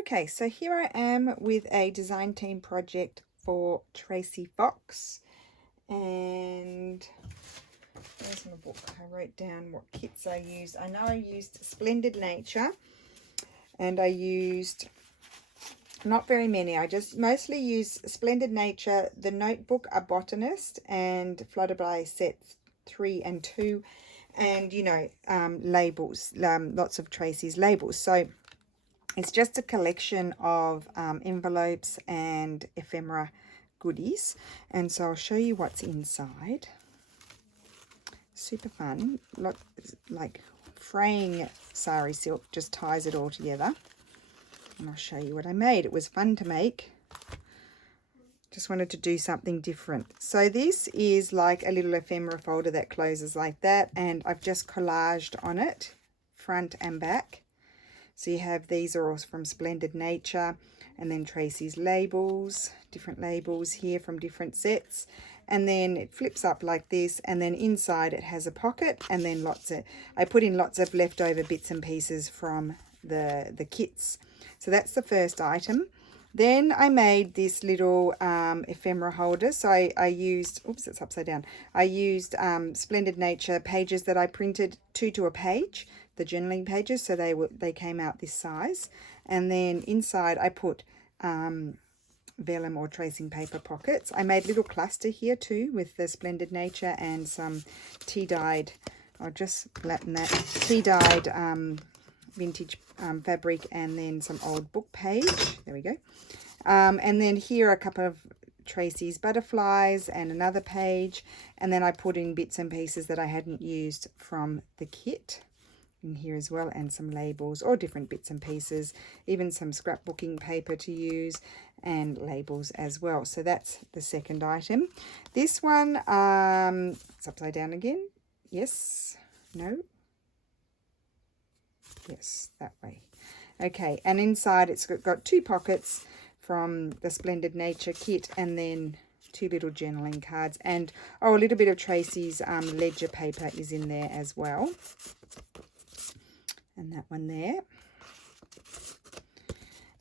Okay, so here I am with a design team project for Tracie Fox, and there's my book. I wrote down what kits I used. I know I used Splendid Nature, and I used not very many. I just mostly use Splendid Nature, the Notebook, A Botanist, and Flutterby sets 3 and 2, and labels, lots of Tracie's labels. So it's just a collection of envelopes and ephemera goodies. And so I'll show you what's inside. Super fun. Like fraying sari silk just ties it all together. And I'll show you what I made. It was fun to make. Just wanted to do something different. So this is like a little ephemera folder that closes like that. And I've just collaged on it, front and back. So you have, these are all from Splendid Nature, and then Tracie's labels, different labels here from different sets. And then it flips up like this, and then inside it has a pocket, and then I put in lots of leftover bits and pieces from the kits. So that's the first item. Then I made this little ephemera holder. So I used, oops, it's upside down. I used Splendid Nature pages that I printed 2 to a page, the journaling pages, so they came out this size. And then inside I put vellum or tracing paper pockets. I made a little cluster here too with the Splendid Nature and some tea-dyed, I'll just flatten that, tea-dyed vintage fabric, and then some old book page. There we go. And then here are a couple of Tracie's butterflies and another page. And then I put in bits and pieces that I hadn't used from the kit in here as well, and some labels or different bits and pieces, even some scrapbooking paper to use, and labels as well. So that's the second item. This one, it's upside down again. Yes, no, yes, that way. Okay, and inside it's got 2 pockets from the Splendid Nature kit, and then 2 little journaling cards, and a little bit of Tracie's ledger paper is in there as well. And that one there.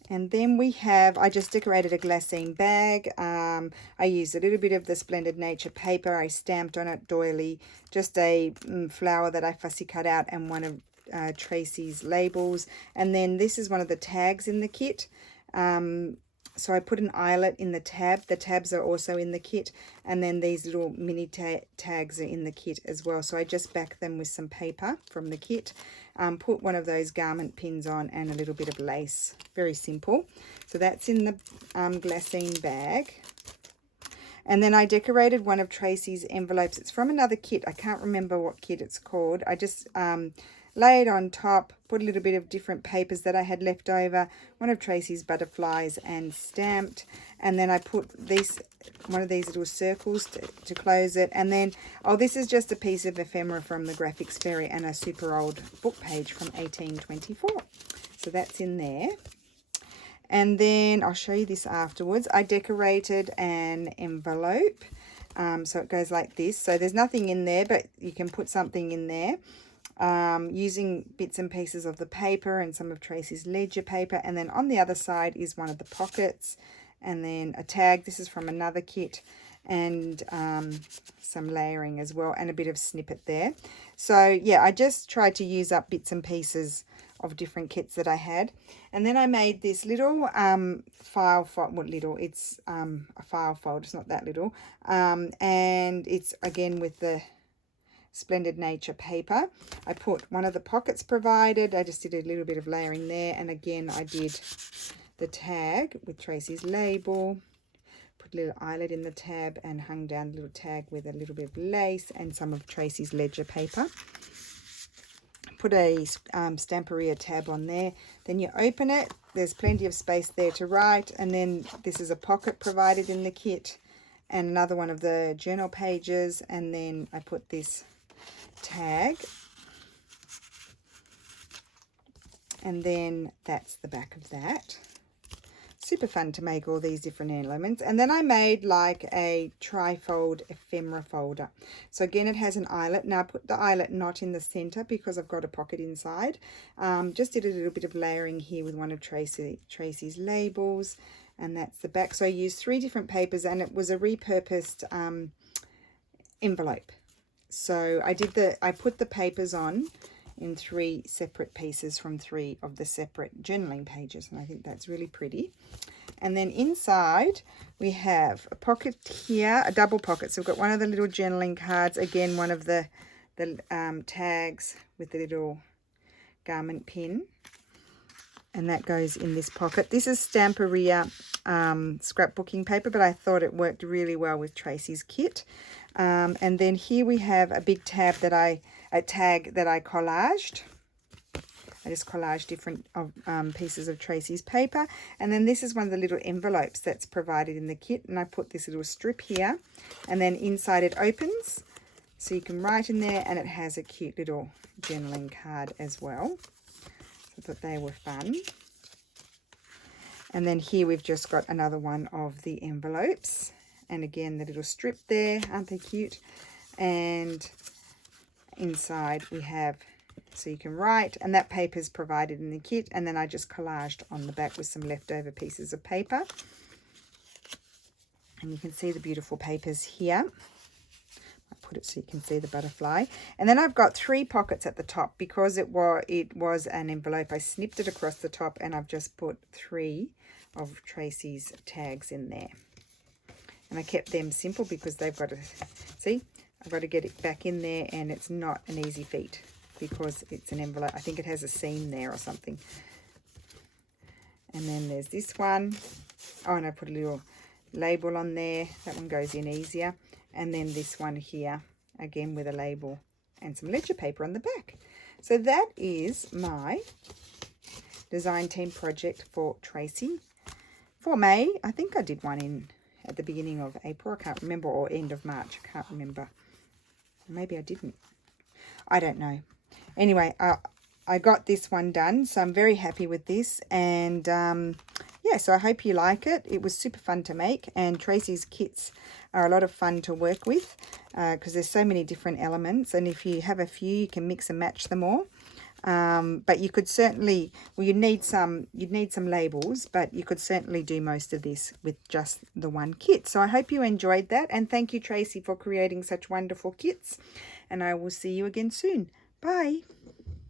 And then we have, I just decorated a glassine bag. I used a little bit of the Splendid Nature paper. I stamped on it doily, just a flower that I fussy cut out, and one of Tracie's labels. And then this is one of the tags in the kit. So I put an eyelet in the tab. The tabs are also in the kit. And then these little mini tags are in the kit as well. So I just back them with some paper from the kit. Put one of those garment pins on and a little bit of lace. Very simple. So that's in the glassine bag. And then I decorated one of Tracie's envelopes. It's from another kit. I can't remember what kit it's called. I just laid on top, put a little bit of different papers that I had left over, one of Tracie's butterflies, and stamped. And then I put one of these little circles to close it. And then, this is just a piece of ephemera from the Graphics Fairy and a super old book page from 1824. So that's in there. And then I'll show you this afterwards. I decorated an envelope. So it goes like this. So there's nothing in there, but you can put something in there. Using bits and pieces of the paper and some of Tracie's ledger paper. And then on the other side is one of the pockets, and then a tag. This is from another kit, and some layering as well, and a bit of snippet there. So yeah, I just tried to use up bits and pieces of different kits that I had. And then I made this little file fold. What little? It's a file fold. It's not that little. And it's again with the Splendid Nature paper. I put one of the pockets provided. I just did a little bit of layering there, and again I did the tag with Tracie's label, put a little eyelet in the tab, and hung down the little tag with a little bit of lace and some of Tracie's ledger paper. Put a Stamperia tab on there. Then you open it, there's plenty of space there to write, and then this is a pocket provided in the kit, and another one of the journal pages. And then I put this tag, and then that's the back of that. super fun to make all these different elements. And then I made like a trifold ephemera folder. So again, it has an eyelet. Now I put the eyelet not in the center because I've got a pocket inside. Just did a little bit of layering here with one of Tracie's labels, and that's the back. So I used 3 different papers, and it was a repurposed envelope. So I put the papers on in 3 separate pieces from 3 of the separate journaling pages, and I think that's really pretty. And then inside we have a pocket here, a double pocket. So we've got one of the little journaling cards, again one of the tags with the little garment pin, and that goes in this pocket. This is Stamperia scrapbooking paper, but I thought it worked really well with Tracie's kit. And then here we have a big tag that I collaged. I just collaged different pieces of Tracie's paper. And then this is one of the little envelopes that's provided in the kit, and I put this little strip here, and then inside it opens so you can write in there, and it has a cute little journaling card as well. So I thought they were fun. And then here we've just got another one of the envelopes, and again the little strip there, aren't they cute? And inside we have, so you can write, and that paper is provided in the kit, and then I just collaged on the back with some leftover pieces of paper. And you can see the beautiful papers here. I'll put it so you can see the butterfly. And then I've got 3 pockets at the top because it was an envelope. I snipped it across the top, and I've just put 3 of Tracie's tags in there. And I kept them simple because they've got to, see, I've got to get it back in there, and it's not an easy feat because it's an envelope. I think it has a seam there or something. And then there's this one. Oh, and I put a little label on there. That one goes in easier. And then this one here, again with a label and some ledger paper on the back. So that is my design team project for Tracie for May. I think I did one at the beginning of April. I can't remember, or end of March. I can't remember. Maybe I didn't. I don't know. Anyway, I got this one done, so I'm very happy with this. And yeah, so I hope you like it. It was super fun to make, and Tracie's kits are a lot of fun to work with because there's so many different elements, and if you have a few, you can mix and match them all. But you could certainly, well, you'd need some labels, but you could certainly do most of this with just the one kit. So I hope you enjoyed that, and thank you, Tracie, for creating such wonderful kits, and I will see you again soon. Bye.